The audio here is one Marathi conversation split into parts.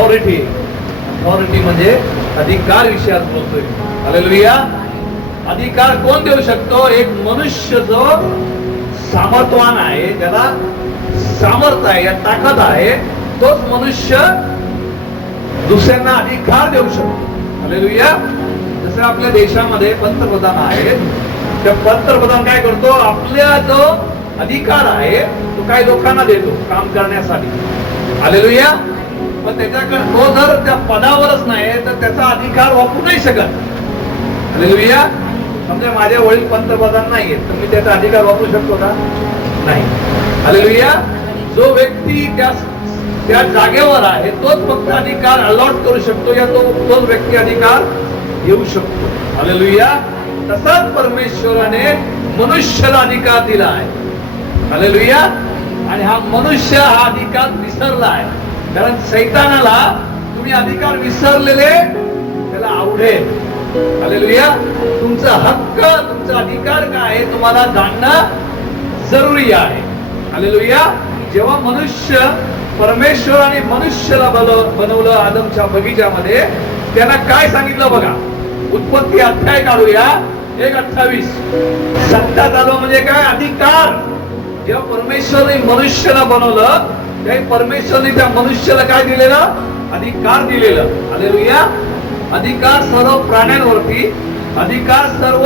अथॉरिटी अथॉरिटी म्हणजे अधिकार विषयात बोलतोय. हालेलुया अधिकार कोण देऊ शकतो? एक मनुष्य जो सामर्थवान आहे त्याला सामर्थ्य आहे या ताकद आहे तोच मनुष्य दुसऱ्यांना अधिकार देऊ शकतो. हालेलुया जसं आपल्या देशामध्ये पंतप्रधान आहेत त्या पंतप्रधान काय करतो? आपल्या जो अधिकार आहे तो काही लोकांना देतो काम करण्यासाठी. हालेलुया पण त्याच्याकडे तो जर त्या पदावरच नाही तर त्याचा अधिकार वापरू नाही. शकत हालेलुया समजा माझे वडील पंतप्रधान नाहीये तर मी त्याचा अधिकार वापरू शकतो का? नाही. हालेलुया जो व्यक्ती त्या त्या जागेवर आहे तोच फक्त अधिकार अलॉट करू शकतो या तो तोच व्यक्ती अधिकार घेऊ शकतो. हालेलुया तसाच परमेश्वराने मनुष्याला अधिकार दिला आहे. हालेलुया आणि हा मनुष्य हा अधिकार विसरला आहे. कारण सैतानाला तुम्ही अधिकार विसरलेले त्याला आवडेल. हालेलुया तुमचा हक्क तुमचा अधिकार काय आहे तुम्हाला जाणणं जरुरी आहे. हालेलुया जेव्हा मनुष्य परमेश्वराने मनुष्याला बनव- बनवलं आदमच्या बगीच्यामध्ये त्यांना काय सांगितलं बघा? उत्पत्ती अध्याय काढूया. एक अठ्ठावीस. सत्ता चालू म्हणजे काय? अधिकार. जेव्हा परमेश्वरने मनुष्याला बनवलं त्यावेळी परमेश्वरने त्या मनुष्याला काय दिलेलं? अधिकार दिलेलं. अरे अधिकार सर्व प्राण्यांवरती अधिकार सर्व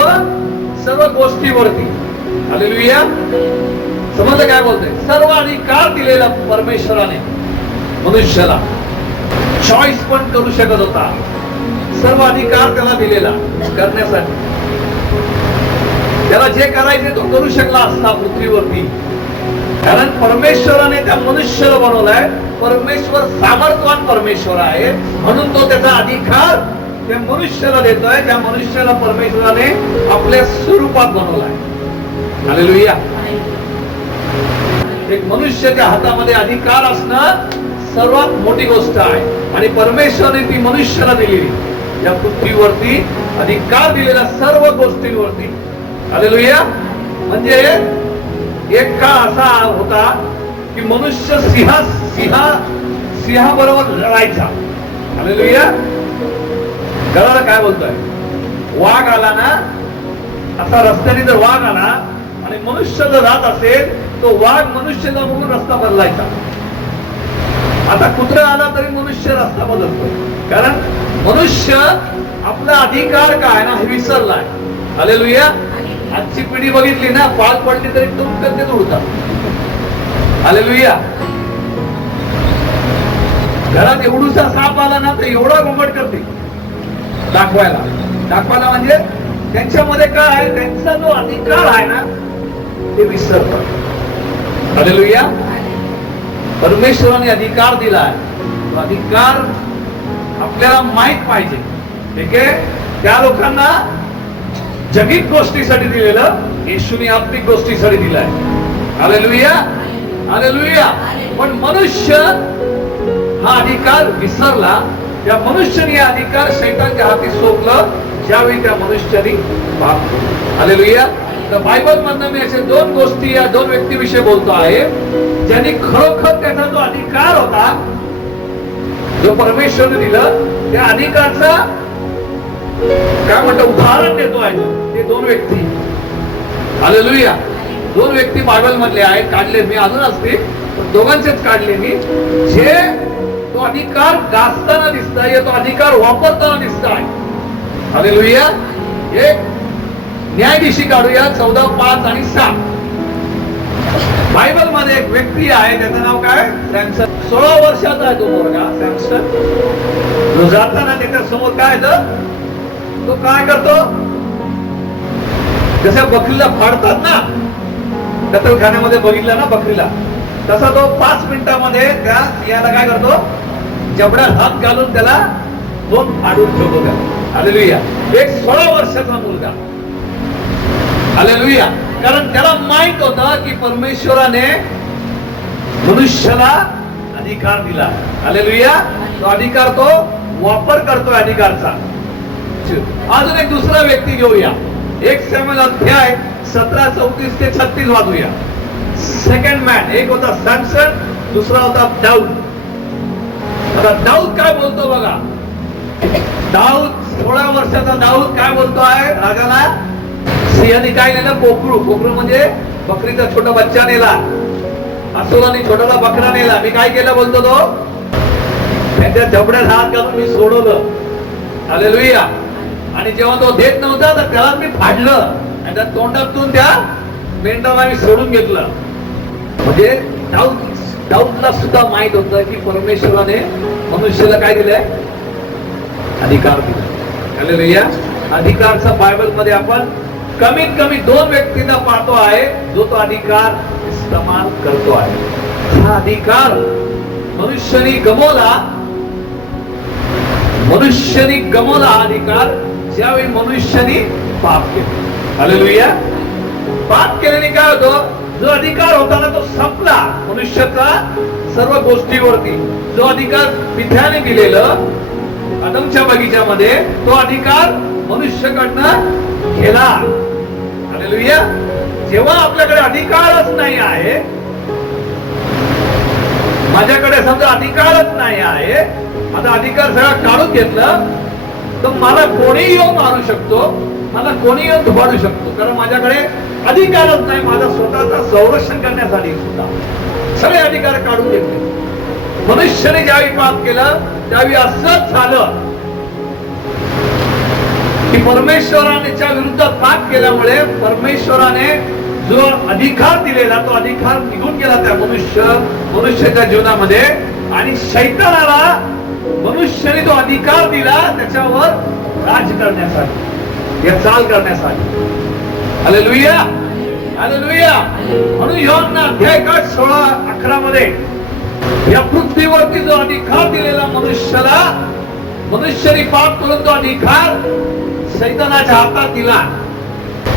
सर्व गोष्टीवरती. अरे समजलं काय बोलतोय? सर्व अधिकार दिलेला परमेश्वराने मनुष्याला. चॉईस पण करू शकत होता. सर्व अधिकार त्याला दिलेला करण्यासाठी. त्याला जे करायचे तो करू शकला असता पृथ्वीवरती. कारण परमेश्वराने त्या मनुष्याला बनवलाय. परमेश्वर सामर्थवान परमेश्वर आहे. म्हणून तो त्याचा अधिकार त्या मनुष्याला देतोय. त्या मनुष्याला परमेश्वराने आपल्या स्वरूपात बनवलाय. हालेलुया एक मनुष्याच्या हातामध्ये अधिकार असणं सर्वात मोठी गोष्ट आहे. आणि परमेश्वरने ती मनुष्याला दिलेली. या पृथ्वीवरती अधिकार दिलेल्या सर्व गोष्टींवरती. हालेलुया म्हणजे एक काळ असा होता की मनुष्य सिंहा सिंहा सिंहा बरोबर लढायचा. हालेलुया काय बोलतोय? वाघ आला ना असा रस्त्याने जर वाघ आला आणि मनुष्य जर जात असेल तो वाघ मनुष्य म्हणून रस्ता बदलायचा. आता कुत्रा आला तरी मनुष्य रस्ता बदलतो. कारण मनुष्य आपला अधिकार काय ना हे विसरलाय. हालेलुया आजची पिढी बघितली ना पाल पडली तरी तुम करते उडतात लुया घरात एवढूसा साप आला ना तर एवढा घुमट करते. दाखवायला. दाखवायला म्हणजे त्यांच्यामध्ये काय आहे? त्यांचा जो अधिकार आहे ना ते विसरतात. हालेलुया. परमेश्वराने अधिकार दिला आहे. तो अधिकार आपल्याला माहीत पाहिजे. ठीक आहे? त्या लोकांना जगिक गोष्टीसाठी दिलेलं येशूने आत्मिक गोष्टीसाठी दिलाय. आले लुहिया पण मनुष्य हा अधिकार विसरला. त्या मनुष्याने हा अधिकार शैतांच्या हाती सोपलं. ज्यावेळी त्या मनुष्याने पाप हालेलुया. तर बायबल मधनं मी असे दोन गोष्टी या दोन व्यक्तीविषयी बोलतो आहे. ज्यांनी खरोखर त्याचा जो अधिकार होता जो परमेश्वरने दिलं त्या अधिकारचा काय म्हणतो? उदाहरण देतो आहे ते दोन व्यक्ती. हालेलुया दोन व्यक्ती बायबल मधले आहेत काढले. मी अजून असते पण दोघांचेच काढले मी. जे तो अधिकार गाजताना दिसत आहे तो अधिकार वापरताना दिसत आहे हालेलुया एक न्यायाधीशी काढूया चौदा पाच आणि सात. बायबलमध्ये एक व्यक्ती आहे त्याचं नाव काय? सॅमसन सोळा वर्षाचा आहे तो मुलगा सॅमसन जो जाताना त्याच्यासमोर काय तो काय करतो? जसं बकरीला फाडतात ना कतलखान्यामध्ये बघितलं ना बकरीला तसा तो पाच मिनिटामध्ये त्या याला काय करतो? जबड्यात हात घालून त्याला दोन फाडून ठेवतो त्याला हालेलुया एक सोळा वर्षाचा मुलगा. हालेलुया कारण त्याला माहीत होत की परमेश्वराने मनुष्याला अधिकार दिला. हालेलुया तो अधिकार तो वापर करतोय अधिकारचा. अजून एक दुसरा व्यक्ती घेऊया. एक सॅम्युअल अध्याय सतरा चौतीस ते छत्तीस वाजूया. सेकंड मॅन एक होता सॅमसन दुसरा होता दाऊद आता दाऊद काय बोलतो बघा. दाऊद सोळा वर्षाचा दाऊद काय बोलतो आहे? राजाला सिंहाने काय नेलं कोकरू कोकरू म्हणजे बकरीचा छोटा बच्चा नेला. असुराने छोटाला बकरा नेला. मी काय केलं बोलतो तो? त्यांच्या जबड्यात हात घालून मी सोडवलं. हालेलुया आणि जेव्हा तो देत नव्हता तर त्याला मी फाडलं. आणि त्या तोंडातून त्या मेंढराला मी सोडून घेतलं. म्हणजे डाऊट डाऊटला सुद्धा माहीत होतं की परमेश्वराने मनुष्याला काय दिलंय? अधिकार दिला. अधिकारचा बायबलमध्ये आपण कमीत कमी दोन व्यक्तींना पाहतो आहे जो तो अधिकार इस्तेमाल करतो आहे. हा अधिकार मनुष्यनी गमवला मनुष्यनी गमवला अधिकार ज्यावेळी मनुष्याने पाप केले. पाप केल्याने काय होतं? जो अधिकार होता ना तो संपला. मनुष्याचा सर्व गोष्टीवरती जो अधिकार पिठ्याने दिलेलं आदमच्या बगीच्यामध्ये तो अधिकार मनुष्याकडनं गेला. हालेलुया जेव्हा आपल्याकडे अधिकारच नाही आहे माझ्याकडे समजा अधिकारच नाही आहे आता अधिकार सगळा काढून घेतलं तर मला कोणीही येऊन मारू शकतो मला कोणी येऊन धुवाडू शकतो. कारण माझ्याकडे अधिकारच नाही माझा स्वतःचा संरक्षण करण्यासाठी सुद्धा सगळे अधिकार काढून घेतले. मनुष्याने ज्यावेळी पाप केलं त्यावेळी असंच झालं. की परमेश्वरानेच्या विरुद्ध पाप केल्यामुळे परमेश्वराने जो अधिकार दिलेला तो अधिकार निघून गेला त्या मनुष्य मनुष्याच्या जीवनामध्ये. आणि शैतानाला मनुष्याने तो अधिकार दिला त्याच्यावर राज करण्यासाठी. या चाल करण्यासाठी. अरे लुया अरे लुया म्हणून योना अध्याय काठ सोळा अकरा मध्ये या पृथ्वीवरती जो अधिकार दिलेला मनुष्याला मनुष्याने पाप करून तो अधिकार सैतानाच्या हातात दिला.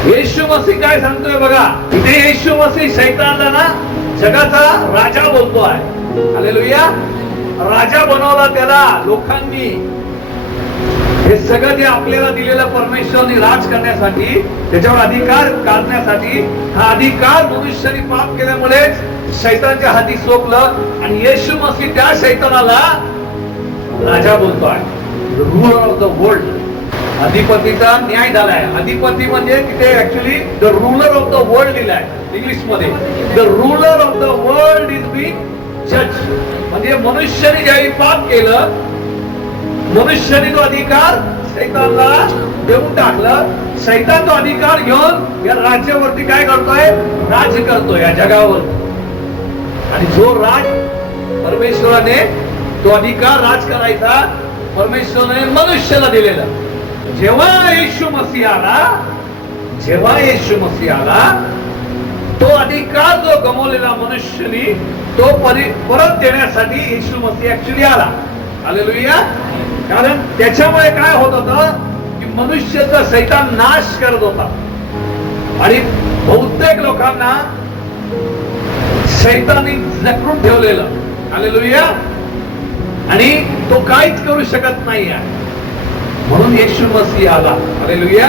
येशू मसीह काय सांगतोय बघा. इथे येशू मसीह सैतानला ना जगाचा राजा बोलतो आहे. हालेलुया. राजा बनवला त्याला लोकांनी. हे सगळं जे आपल्याला दिलेलं परमेश्वरने राज करण्यासाठी त्याच्यावर अधिकार काढण्यासाठी हा अधिकार मनुष्याने पाप केल्यामुळे शैतानच्या हाती सोपलं आणि येशू मसी त्या शैतानाला राजा बोलतो आहे. रूल ऑफ द वर्ल्ड अधिपतीचा न्याय झालाय. अधिपती म्हणजे तिथे actually the ruler of the world लिहिलाय. इंग्लिशमध्ये. The ruler of the world is be जज म्हणजे मनुष्याने ज्यावेळी पाप केलं मनुष्याने तो अधिकार सैतानला देऊन टाकलं. सैतान तो अधिकार घेऊन या राज्यावरती काय करतोय? राज करतोय या जगावर. आणि जो राज परमेश्वराने तो अधिकार राज करायचा परमेश्वराने मनुष्याला दिलेला. जेव्हा येशू मसी आला जेव्हा येशू मसी आला तो अधिकार जो गमवलेला मनुष्यनी तो परि- परत देण्यासाठी येशू मसीह ऍक्च्युली आला. हालेलुया कारण त्याच्यामुळे काय होत होतं की मनुष्याचा सैतान नाश करत होता. आणि बहुतेक लोकांना सैतानी जखडून ठेवलेलं. हालेलुया आणि तो काहीच करू शकत नाही आहे म्हणून येशू मसीह आला. हालेलुया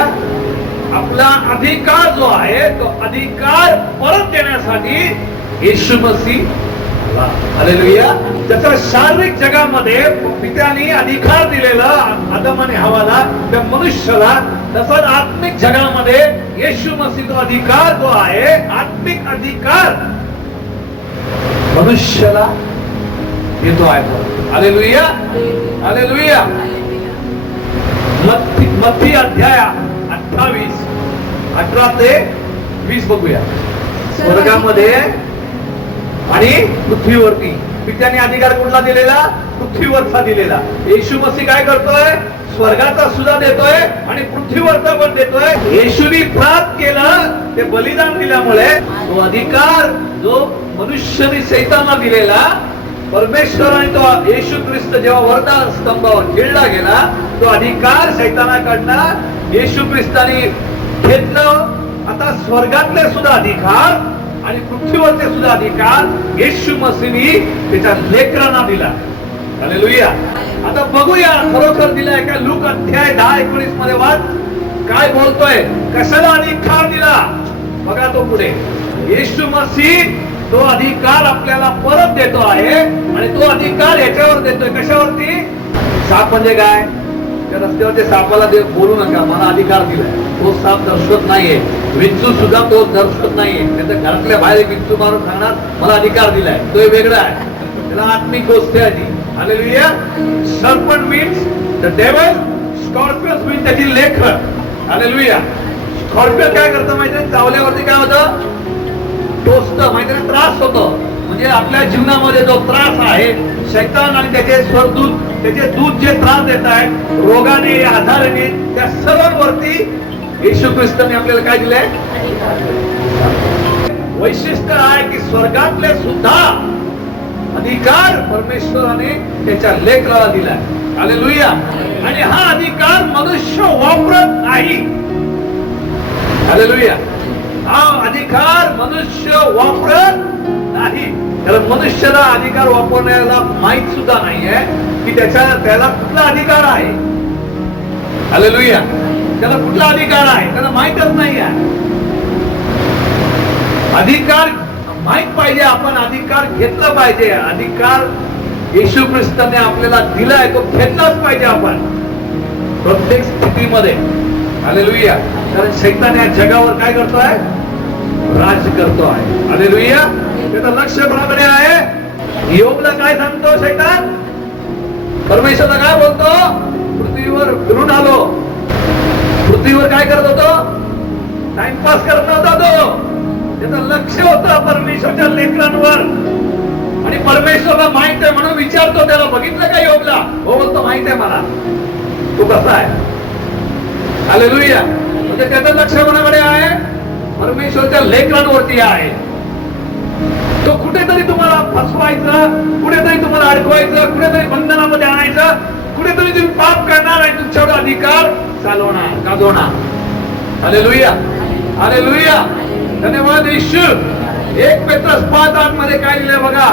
आपला अधिकार जो आहे तो अधिकार परत देण्यासाठी येशू मसीह त्याचा शारीरिक जगामध्ये पित्याने अधिकार दिलेला आदम आणि हवाला त्या मनुष्याला तसंच आत्मिक जगामध्ये येशू मसीह तो अधिकार जो आहे आत्मिक अधिकार मनुष्याला येतो आहे हालेलुया हालेलुया मत्ती मत्ती अध्याय अठ्ठावीस अठरा ते वीस बघूया. स्वर्गामध्ये आणि पृथ्वीवरती. पित्याने अधिकार कुठला दिलेला? पृथ्वीवरचा दिलेला. येशू मसी काय करतोय? स्वर्गाचा सुद्धा देतोय आणि पृथ्वीवरचा पण देतोय. येशूनी प्राप्त केलं ते बलिदान दिल्यामुळे तो अधिकार जो मनुष्याने सैतांना दिलेला परमेश्वराने तो येशू ख्रिस्त जेव्हा वरदान स्तंभावर खेळला गेला तो अधिकार सैतानाकडनं येशू ख्रिस्ताने घेतलं. आता स्वर्गातले सुद्धा अधिकार आणि पृथ्वीवरचे सुद्धा अधिकार येशू मसीनी त्याच्या लेकरांना दिला. हालेलुया आता बघूया खरोखर दिलाय का? लूक अध्याय दहा एकोणीसमध्ये वाद काय बोलतोय? कशाला अधिकार दिला? बघा तो पुढे. येशू मसीह तो अधिकार आपल्याला परत देतो आहे आणि तो अधिकार याच्यावर देतोय. कशावरती? साप म्हणजे काय? त्या रस्त्यावर ते सापाला ते बोलू नका मला अधिकार दिलाय. तो साप दर्शवत नाहीये. विंचू सुद्धा तो दर्शवत नाहीये. त्याच्या घरातल्या बाहेर विंचू मारून सांगणार मला अधिकार दिलाय. तो एक वेगळा आहे. त्याला आत्मिक गोष्ट आहे ती. Hallelujah serpent means the devil Scorpius means त्याची लेखर हालेलुया स्कॉर्पियन काय करतं माहिती चावल्यावरती काय होतं? टोचतं. माहिती त्रास होतो. म्हणजे आपल्या जीवनामध्ये जो त्रास आहे शैतान आणि त्याचे स्वरदूत त्याचे दूध जे त्रास देत आहेत रोगाने आधाराने त्या सर्वांवरती येशू ख्रिस्ताने आपल्याला काय दिलंय? वैशिष्ट्य आहे की स्वर्गातले सुद्धा अधिकार परमेश्वराने त्याच्या लेकराला दिलाय. हालेलुया आणि हा अधिकार मनुष्य वापरत नाही. हालेलुया हा अधिकार मनुष्य वापरत नाही. तर मनुष्याला अधिकार वापरण्याला माहीत सुद्धा नाहीये की त्याच्या त्याला कुठला अधिकार आहे. हालेलुया त्याला कुठला अधिकार आहे? त्याला माहितच नाही आहे अधिकार माहीत पाहिजे आपण अधिकार घेतला पाहिजे. अधिकार येशू ख्रिस्ताने आपल्याला दिलाय तो घेतलाच पाहिजे आपण. प्रत्येक स्थितीमध्ये. हालेलुया कारण शैतान या जगावर काय करतो आहे राज करतो आहे हालेलुया त्याचं लक्ष बरोबर आहे. योगला काय सांगतो शैतान? परमेश्वरला काय बोलतो? पृथ्वीवर फिरून आलो. पृथ्वीवर काय करत होतो? टाइमपास करत होता तो. त्याचं लक्ष होत परमेश्वरच्या लेकरांवर. आणि परमेश्वरला माहीत आहे म्हणून विचारतो त्याला बघितलं का योगला हो बोलतो माहीत आहे मला. तू कसा आहे? हालेलुया म्हणजे त्याचं लक्ष कोणाकडे आहे? परमेश्वरच्या लेकरांवरती आहे. तो कुठेतरी तुम्हाला फसवायचं कुठेतरी तुम्हाला अडकवायचं कुठेतरी बंधनामध्ये आणायचं कुठेतरी तुम्ही पाप करणार आणि तुमच्यावर अधिकार चालवणार गाजवणार. अरे लुया अरे लुया धन्यवाद ईश्वर एक पेत्रस पाच आठमध्ये काय लिहिलंय बघा.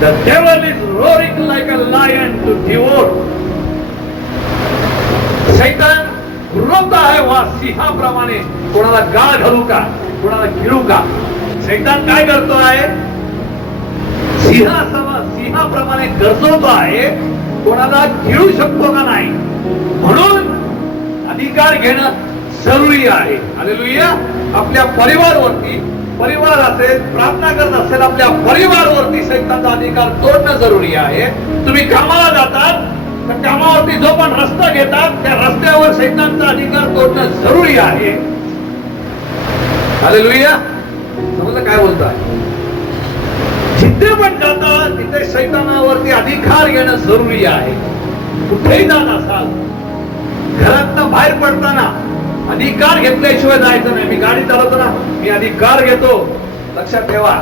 The devil is roaring like a lion to devour. शैतान रोता आहे वा सिंहाप्रमाणे कोणाला गाळ घालू का? कोणाला गिळू का? शैतान काय करतो आहे? सिंहासम सिंहाप्रमाणे गरजवतो आहे. कोणाला खेळू शकतो का नाही? म्हणून अधिकार घेणं जरुरी आहे. हालेलुया आपल्या परिवारवरती परिवार असेल प्रार्थना करत असेल आपल्या परिवारवरती सैतांचा अधिकार तोडणं जरुरी आहे. तुम्ही कामाला जातात तर कामावरती जो पण रस्ता घेतात त्या रस्त्यावर सैतांचा अधिकार तोडणं जरुरी आहे. हालेलुया समजलं काय बोलताय? जिथे पण जाता तिथे शैतानावरती अधिकार घेणं जरुरी आहे. कुठेही जात असाल घरातनं बाहेर पडताना अधिकार घेतल्याशिवाय जायचं नाही. मी गाडी चालवतो ना मी अधिकार घेतो. लक्षात ठेवा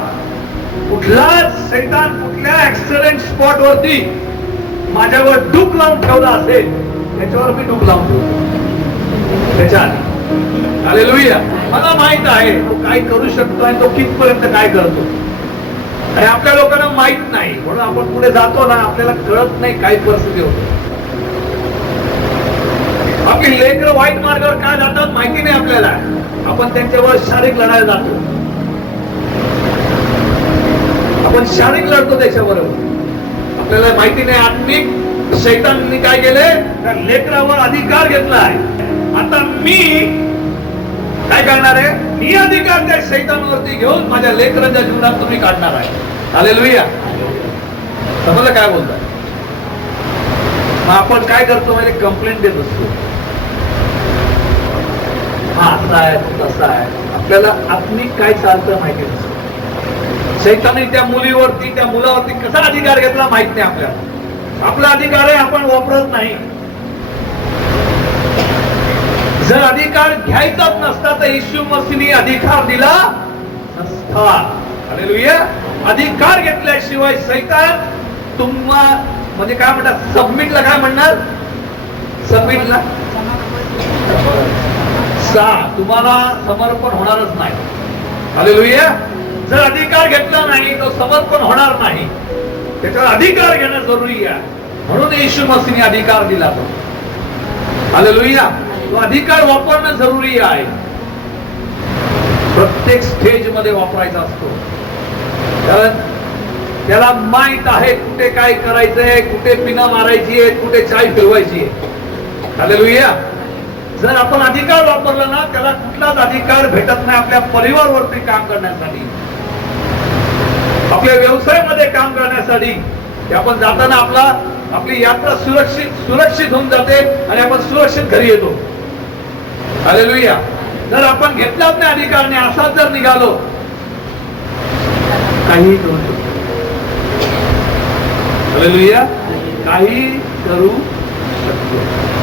कुठलाच सैतान कुठल्या ऍक्सिडेंट स्पॉट वरती माझ्यावर डूक लावून ठेवला असेल त्याच्यावर मी डूक लावून ठेवतो. त्याच्या आधी. हालेलुया. मला माहीत आहे तो काय करू शकतो आणि तो कितपर्यंत काय करतो. आणि आपल्या लोकांना माहीत नाही. म्हणून आपण पुढे जातो ना आपल्याला कळत नाही काय परिस्थिती होते. आपली लेकर वाईट मार्गावर काय जातात माहिती नाही आपल्याला. आपण त्यांच्यावर शारीरिक लढायला जातो. आपण शारीरिक लढतो त्याच्याबरोबर. आपल्याला माहिती नाही आत्मिक. शैतांनी काय केले तर लेकरावर अधिकार घेतला आहे. आता मी काय करणार आहे? मी अधिकार त्या शैतानावरती घेऊन माझ्या लेकरांच्या जीवनात तुम्ही काढणार आहे. हालेलुया. समजलं काय बोलताय मग आपण काय करतो म्हणजे कंप्लेंट देत असतो. हा असा आहे तसा आहे. आपल्याला आत्मिक काय चालतं माहिती नसतं शैतानी त्या मुलीवरती त्या मुलावरती कसा अधिकार घेतला माहीत नाही आपल्याला. आपला अधिकार आहे आपण वापरत नाही. जर अधिकार घ्यायचाच नसता तर येशू मसीनी अधिकार दिला नसता. अधिकार घेतल्याशिवाय सैतान तुम्हा म्हणजे काय म्हणतात? सबमिटला काय म्हणणार? सबमिटला सा. तुम्हाला समर्पण होणारच नाही. हालेलुया. जर अधिकार घेतला नाही तर समर्पण होणार नाही. त्याच्यावर अधिकार घेणं जरुरी आहे. म्हणून येशू मसीनी अधिकार दिला तो. हालेलुया. तो अधिकार वापरणं जरुरी आहे. प्रत्येक स्टेजमध्ये वापरायचा असतो. कारण त्याला माहीत आहे कुठे काय करायचंय कुठे पिना मारायची आहे कुठे चाय फिरवायची आहे हालेलुया. जर आपण अधिकार वापरला ना त्याला कुठलाच अधिकार भेटत नाही आपल्या परिवारवरती काम करण्यासाठी. आपल्या व्यवसायामध्ये काम करण्यासाठी. आपण जाताना आपला आपली यात्रा सुरक्षित सुरक्षित होऊन जाते आणि आपण सुरक्षित घरी येतो. अरे लुया जर आपण घेतलाच नाही अधिकारने असाच जर निघालो. काही करू शकतो हालेलुया. काही करू शकतो.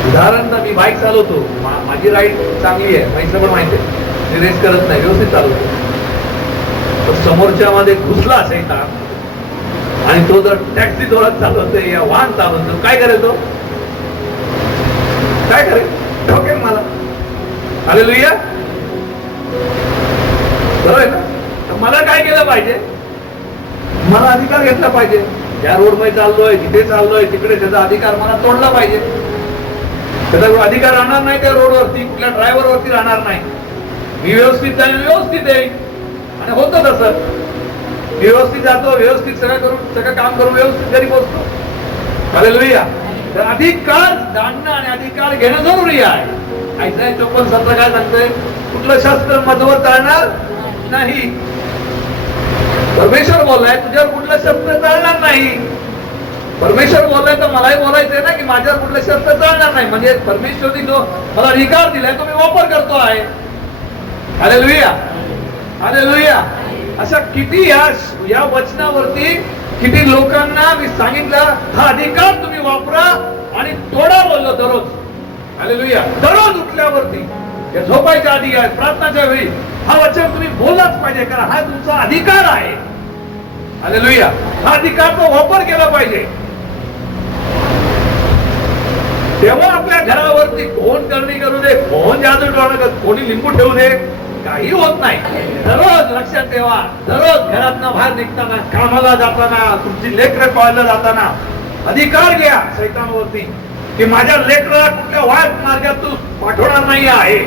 उदाहरण मी बाईक चालवतो. माझी राईड चांगली आहे. बाईकला पण माहिती आहे. मी रेस करत नाही. व्यवस्थित चालवतो. पण समोरच्या मध्ये घुसला असेल का आणि तो जर टॅक्सी जोरात चालवतोय या वाहन चालवतो काय करेल तो? काय करेल? ठोकेल मला. अरे लुया बरोबर आहे ना? तर मला काय केलं पाहिजे? मला अधिकार घेतला पाहिजे. या रोडमध्ये चाललोय तिथे चाललोय तिकडे त्याचा अधिकार मला तोडला पाहिजे. त्याचा अधिकार राहणार नाही त्या रोडवरती कुठल्या ड्रायव्हर वरती राहणार नाही. मी व्यवस्थित आहे व्यवस्थित आहे. आणि होतं तसं. व्यवस्थित जातो व्यवस्थित सगळं करून सगळं काम करून व्यवस्थित घरी पोहोचतो. हालेलुया तर अधिकार जाणणं आणि अधिकार घेणं जरुरी आहे. ऐकलंय? चोपन्न सत्र काय सांगतंय? कुठलं शास्त्र मधवर चालणार नाही. परमेश्वर बोललाय तुझ्यावर कुठलं शस्त्र चालणार नाही. परमेश्वर बोललाय तर मलाही बोलायचंय ना की माझ्यावर कुठलं शस्त्र चालणार नाही. म्हणजे परमेश्वरनी जो मला अधिकार दिलाय तो मी वापर करतो आहे. अरे लुया अरे लुया अशा किती या या वचनावरती किती लोकांना मी सांगितलं हा अधिकार तुम्ही वापरा आणि तोडा बोललो दररोज. अरे लुया दररोज उठल्यावरती. या झोपायच्या आधी आहे प्रार्थनाच्या वेळी हा वचन तुम्ही बोललाच पाहिजे कारण हा तुमचा अधिकार आहे. अरे लुया हा अधिकारचा वापर केला पाहिजे. तेव्हा आपल्या घरावरती कोण करणी करू दे कोण जादू टोणं कोणी लिंबू ठेवू दे काही होत नाही. दररोज लक्षात ठेवा दररोज घरातनं बाहेर निघताना कामाला जाताना तुमची लेकरं पाहायला जाताना अधिकार घ्या सैतानावरती की माझ्या लेकराला कुठल्या वाईट मार्गात तू पाठवणार नाही आहे.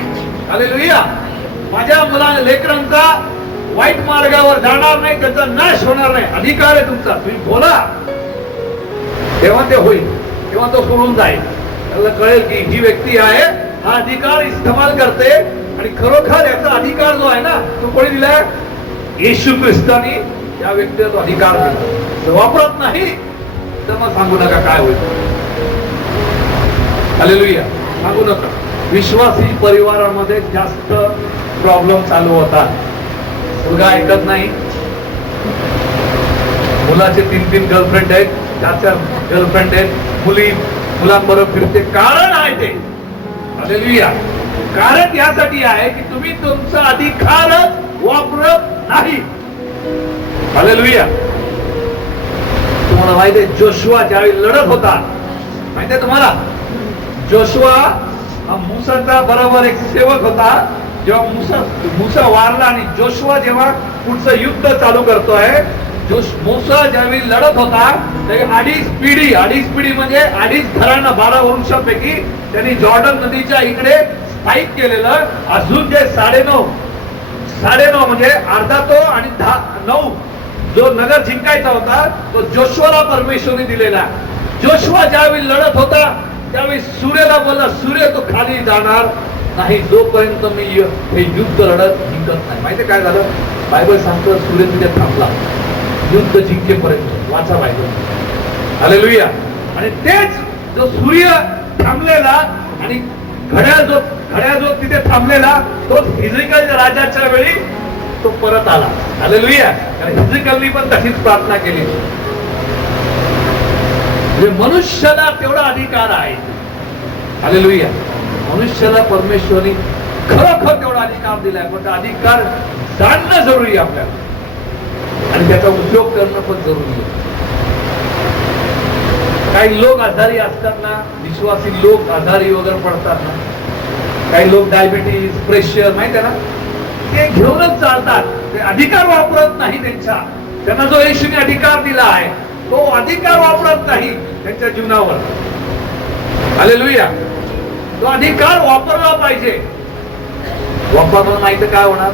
हालेलुया माझ्या मुला लेकरांचा वाईट मार्गावर जाणार नाही त्याचा नाश होणार नाही. अधिकार आहे तुमचा. तुम्ही बोला. तेव्हा ते होईल तेव्हा तो सोडून जाईल. त्याला कळेल की ही व्यक्ती आहे हा अधिकार इस्तेमाल करते आणि खरोखर याचा अधिकार जो आहे ना तो कोणी दिलाय? येशू ख्रिस्तानी या व्यक्तीला तो अधिकार दिला. वापरत नाही तर मग सांगू नका काय होईल. हालेलुया सांगू नका. विश्वासी परिवारामध्ये जास्त प्रॉब्लेम चालू होतात मुलगा ऐकत नाही. मुलाचे तीन तीन गर्लफ्रेंड आहेत. चार चार गर्लफ्रेंड आहेत. मुली मुलांबरोबर फिरते. कारण आहे ते. हालेलुया कारण यासाठी आहे की तुम्ही तुमचा अधिकार वापरत नाही. तुम्हाला माहिती आहे जोशुआ ज्यावेळी लढत होता माहिती आहे तुम्हाला? जोशुआ हा मुसाचा बरोबर एक सेवक होता. जेव्हा मुसा मुसा वारला आणि जोशुआ जेव्हा पुढचं युद्ध चालू करतोय जोश मुसा ज्यावेळी लढत होता त्यावेळी अडीच पिढी अडीच पिढी म्हणजे अडीच घरांना बारा वंशापैकी त्यांनी जॉर्डन नदीच्या इकडे स्थायिक केलेलं अजून जे साडेनऊ साडेनऊ म्हणजे अर्धा तो आणि दहा नऊ. जो नगर जिंकायचा होता तो जोशवाला परमेश्वरी दिलेला. जोशवा ज्यावेळी लढत होता त्यावेळी सूर्याला बोलला सूर्य तो खाली जाणार नाही जोपर्यंत मी हे युद्ध लढत जिंकत नाही. माहिती काय झालं? बायबल सांगतो सूर्य तिथे थांबला. युद्ध जिंकेपर्यंत. वाचा बायबल. हालेलुया आणि तेच जो सूर्य थांबलेला आणि घड्याळ जो घड्याळ जो तिथे थांबलेला तो हिजरिकलच्या राजाच्या वेळी तो परत आला. हालेलुया कारण हिजरिकलनी पण तशीच प्रार्थना केली. म्हणजे मनुष्याला तेवढा अधिकार आहे. हालेलुया मनुष्याला परमेश्वरी खरोखर तेवढा अधिकार दिलाय. पण अधिकार जाणणं जरुरी आहे आपल्याला. आणि त्याचा उपयोग करणं पण जरुरी आहे. काही लोक आजारी असतात ना विश्वासी लोक आजारी वगैरे पडतात ना काही लोक डायबिटीज प्रेशर माहिती आहे ना? ते घेऊनच चालतात. ते अधिकार वापरत नाही त्यांच्या त्यांना जो येशूने अधिकार दिला आहे तो अधिकार वापरत नाही त्यांच्या जीवनावर. हालेलुया तो अधिकार वापरला पाहिजे. वापरला नाही तर काय होणार?